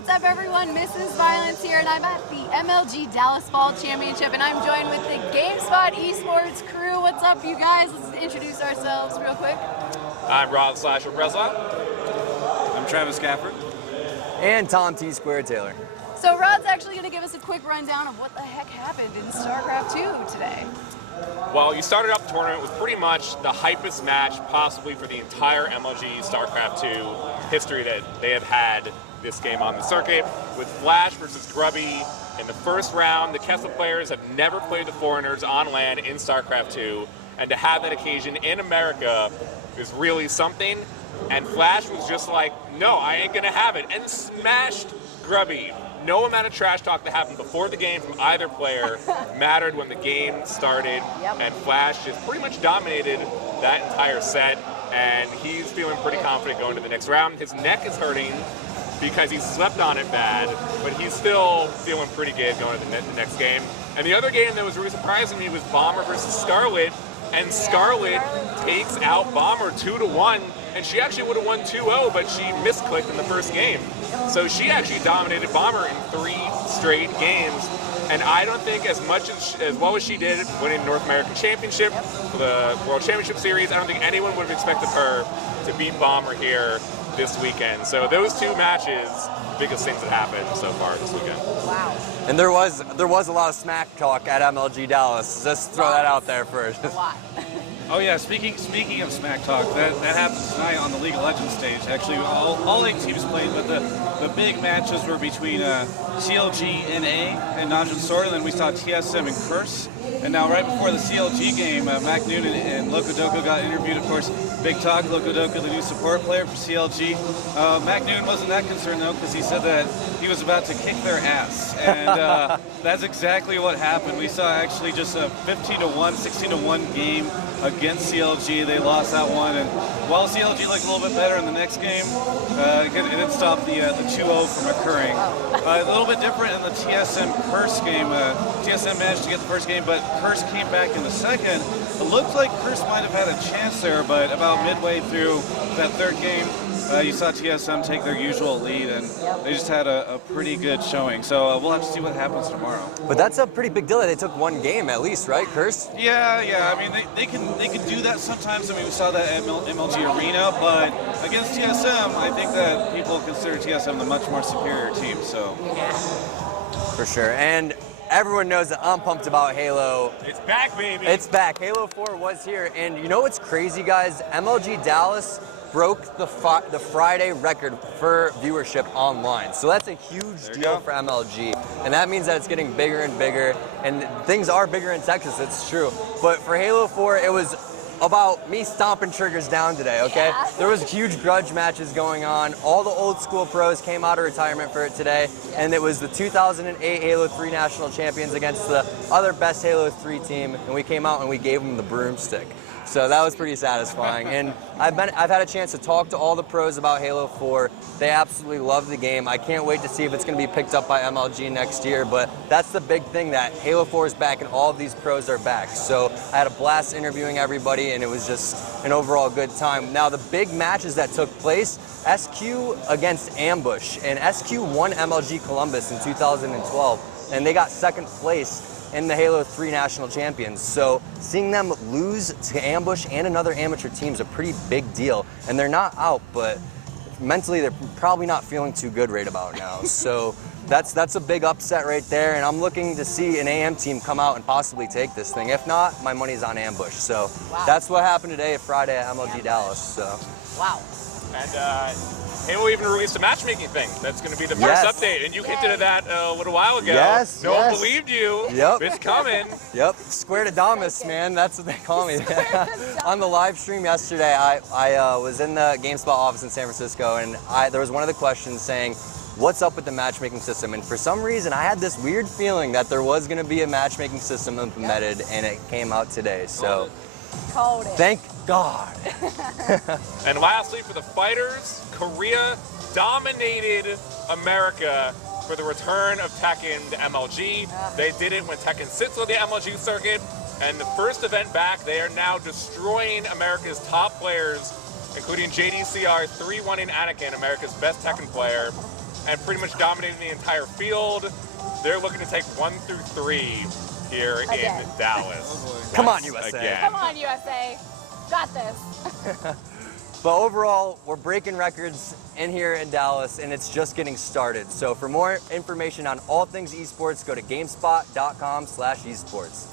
What's up, everyone? Mrs. Violence here, and I'm at the MLG Dallas Fall Championship, and I'm joined with the GSEsports crew. What's up, you guys? Let's introduce ourselves real quick. I'm Rob /Rebreza. I'm Travis Gafford. And Tom TSquared Taylor. So Rod's actually going to give us a quick rundown of what the heck happened in StarCraft 2 today. Well, you started off the tournament with pretty much the hypest match possibly for the entire MLG StarCraft 2 history that they have had this game on the circuit, with Flash versus Grubby. In the first round, the Kessel players have never played the Foreigners on land in StarCraft 2, and to have that occasion in America is really something. And Flash was just like, no, I ain't gonna have it, and smashed Grubby. No amount of trash talk that happened before the game from either player mattered when the game started. And Flash just pretty much dominated that entire set, and he's feeling pretty confident going to the next round. His neck is hurting because he slept on it bad, but he's still feeling pretty good going to the next game. And the other game that was really surprising me was Bomber versus Scarlet, and Scarlet takes out Bomber 2-1, and she actually would have won 2-0, but she misclicked in the first game. So she actually dominated Bomber in 3 straight games, and I don't think as well as she did winning North American Championship, the World Championship Series, I don't think anyone would have expected her to beat Bomber here this weekend. So those 2 matches, biggest things that happened so far this weekend. Wow. And there was a lot of smack talk at MLG Dallas. Just throw that out there first. A lot. Oh yeah, speaking of smack talk, that happens tonight on the League of Legends stage. Actually, all 8 teams played, but the big matches were between CLG NA and Najin Sword, and then we saw TSM and Curse. And now right before the CLG game, Mac Noonan and Locodoco got interviewed, of course. Big talk, Locodoco, the new support player for CLG. Mac Noonan wasn't that concerned though, because he said that he was about to kick their ass. And that's exactly what happened. We saw actually just a 15-1, 16-1 game against CLG. They lost that one, and while CLG looked a little bit better in the next game, it didn't stop the 2-0 from occurring. A little bit different in the TSM Curse game. TSM managed to get the first game, but Curse came back in the second. It looked like Curse might have had a chance there, but about midway through that third game, you saw TSM take their usual lead, and they just had a pretty good showing. So we'll have to see what happens tomorrow. But that's a pretty big deal that they took 1 game at least, right, Curse? Yeah. I mean, they can do that sometimes. I mean, we saw that at MLG Arena, but against TSM, I think that people consider TSM the much more superior team. So for sure. And everyone knows that I'm pumped about Halo. It's back, baby. It's back. Halo 4 was here, and you know what's crazy, guys? MLG Dallas broke the Friday record for viewership online. So that's a huge deal for MLG. And that means that it's getting bigger and bigger. And things are bigger in Texas, it's true. But for Halo 4, it was about me stomping triggers down today, okay? Yeah. There was huge grudge matches going on. All the old school pros came out of retirement for it today. And it was the 2008 Halo 3 national champions against the other best Halo 3 team. And we came out and we gave them the broomstick. So that was pretty satisfying. And I've had a chance to talk to all the pros about Halo 4. They absolutely love the game. I can't wait to see if it's going to be picked up by MLG next year. But that's the big thing, that Halo 4 is back and all of these pros are back. So I had a blast interviewing everybody, and it was just an overall good time. Now the big matches that took place, SQ against Ambush. And SQ won MLG Columbus in 2012, and they got 2nd place in the Halo 3 national champions. So seeing them lose to Ambush and another amateur team is a pretty big deal. And they're not out, but mentally they're probably not feeling too good right about now. So that's a big upset right there, and I'm looking to see an AM team come out and possibly take this thing. If not, my money's on Ambush. So that's what happened today, Friday at MLG Dallas. So. Wow. And Halo even released a matchmaking thing. That's going to be the first update, and you hinted at that a little while ago. Yes. No one believed you. Yep. It's coming. Yep. Squared-Adamus, man. That's what they call me. On the live stream yesterday, I was in the GameSpot office in San Francisco, and there was one of the questions saying, what's up with the matchmaking system? And for some reason, I had this weird feeling that there was going to be a matchmaking system implemented, and it came out today. So. Called it. Thank God. And lastly, for the fighters, Korea dominated America for the return of Tekken to MLG. They did it when Tekken sits on the MLG circuit, and the first event back, they are now destroying America's top players, including JDCR 3-1-ing Anakin, America's best Tekken player. and pretty much dominating the entire field. They're looking to take 1 through 3 here Again. in Dallas. Come on, Once USA. Again. Come on, USA. Got this. But overall, we're breaking records in here in Dallas, and it's just getting started. So for more information on all things esports, go to GameSpot.com/esports.